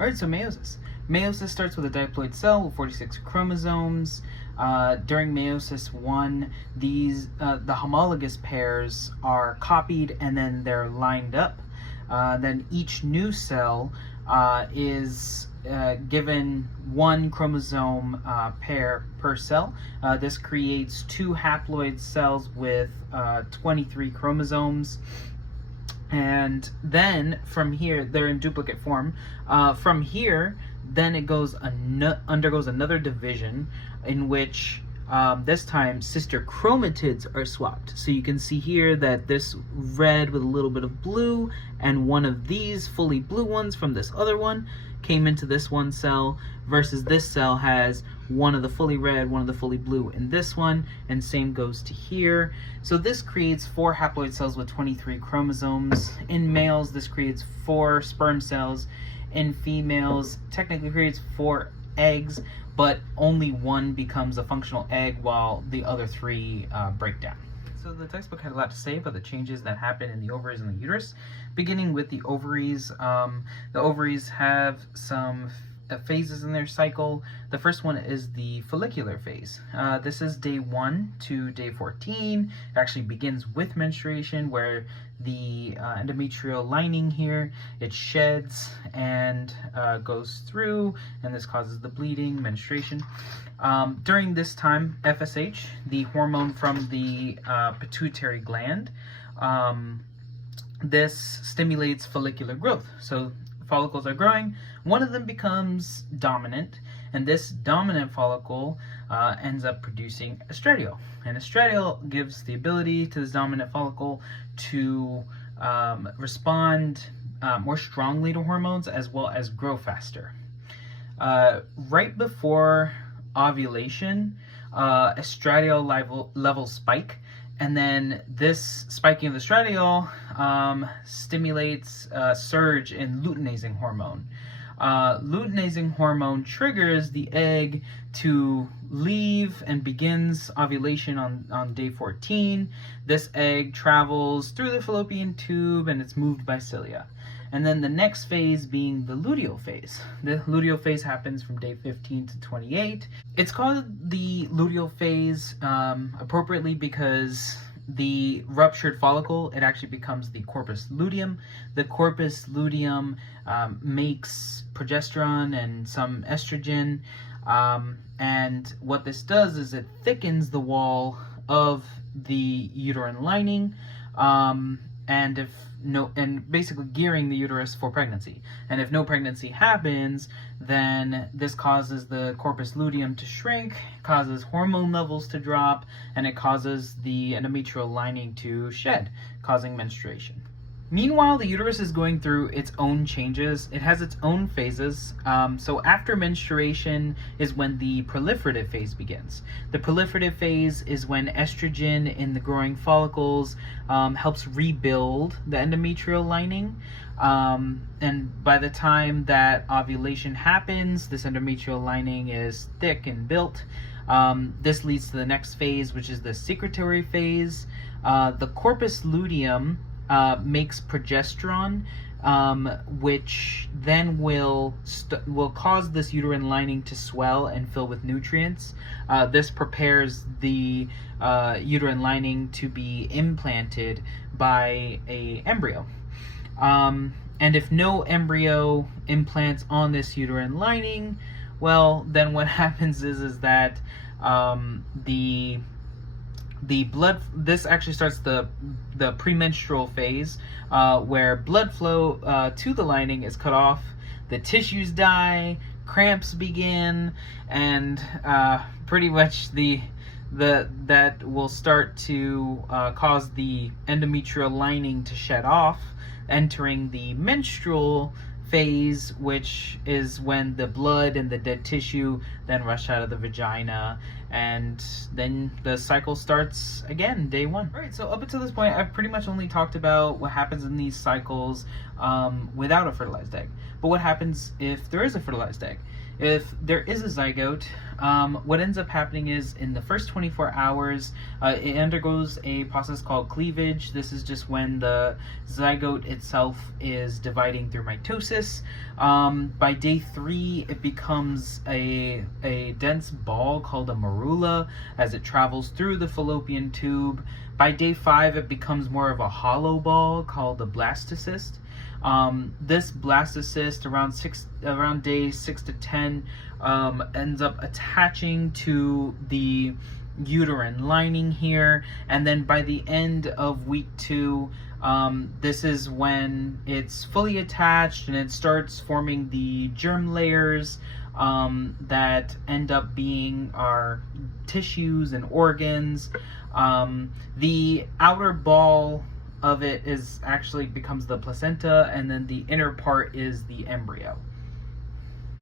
Alright, so meiosis. Meiosis starts with a diploid cell with 46 chromosomes. During meiosis 1, the homologous pairs are copied and then they're lined up. Then each new cell is given one chromosome pair per cell. This creates 2 haploid cells with 23 chromosomes. And then from here, they're in duplicate form. From here, then it undergoes another division in which this time sister chromatids are swapped. So you can see here that this red with a little bit of blue and one of these fully blue ones from this other one came into this one cell, versus this cell has one of the fully red, one of the fully blue in this one, and same goes to here. So this creates 4 haploid cells with 23 chromosomes. In males, this creates 4 sperm cells. In females, technically creates 4 eggs, but only one becomes a functional egg while the other 3 break down. So the textbook had a lot to say about the changes that happen in the ovaries and the uterus. Beginning with the ovaries, the ovaries have some phases in their cycle. The first one is the follicular phase. This is day 1 to day 14. It actually begins with menstruation, where the endometrial lining here, it sheds and goes through, and this causes the bleeding, menstruation. During this time, FSH, the hormone from the pituitary gland, this stimulates follicular growth. So follicles are growing, one of them becomes dominant, and this dominant follicle ends up producing estradiol. And estradiol gives the ability to this dominant follicle to respond more strongly to hormones, as well as grow faster. Right before ovulation, estradiol levels spike, and then this spiking of the estradiol stimulates a surge in luteinizing hormone. Luteinizing hormone triggers the egg to leave and begins ovulation on day 14. This egg travels through the fallopian tube and it's moved by cilia. And then the next phase being the luteal phase. The luteal phase happens from day 15 to 28. It's called the luteal phase appropriately because the ruptured follicle, it actually becomes the corpus luteum. The corpus luteum makes progesterone and some estrogen. And what this does is it thickens the wall of the uterine lining. And basically gearing the uterus for pregnancy. And if no pregnancy happens, then this causes the corpus luteum to shrink, causes hormone levels to drop, and it causes the endometrial lining to shed, causing menstruation. Meanwhile, the uterus is going through its own changes. It has its own phases. So after menstruation is when the proliferative phase begins. The proliferative phase is when estrogen in the growing follicles helps rebuild the endometrial lining. And by the time that ovulation happens, this endometrial lining is thick and built. This leads to the next phase, which is the secretory phase. The corpus luteum makes progesterone, which then will cause this uterine lining to swell and fill with nutrients. This prepares the uterine lining to be implanted by a embryo. And if no embryo implants on this uterine lining, well, then what happens is that this actually starts the premenstrual phase, where blood flow to the lining is cut off, the tissues die, cramps begin, and pretty much that will start to cause the endometrial lining to shed off, entering the menstrual phase, which is when the blood and the dead tissue then rush out of the vagina, and then the cycle starts again, day 1. All right, so up until this point, I've pretty much only talked about what happens in these cycles without a fertilized egg. But what happens if there is a fertilized egg? If there is a zygote, what ends up happening is in the first 24 hours, it undergoes a process called cleavage. This is just when the zygote itself is dividing through mitosis. By day 3, it becomes a dense ball called a morula as it travels through the fallopian tube. By day 5, it becomes more of a hollow ball called a blastocyst. This blastocyst around day 6 to 10 ends up attaching to the uterine lining here, and then by the end of week 2, this is when it's fully attached and it starts forming the germ layers that end up being our tissues and organs. The outer ball of it is actually becomes the placenta, and then the inner part is the embryo.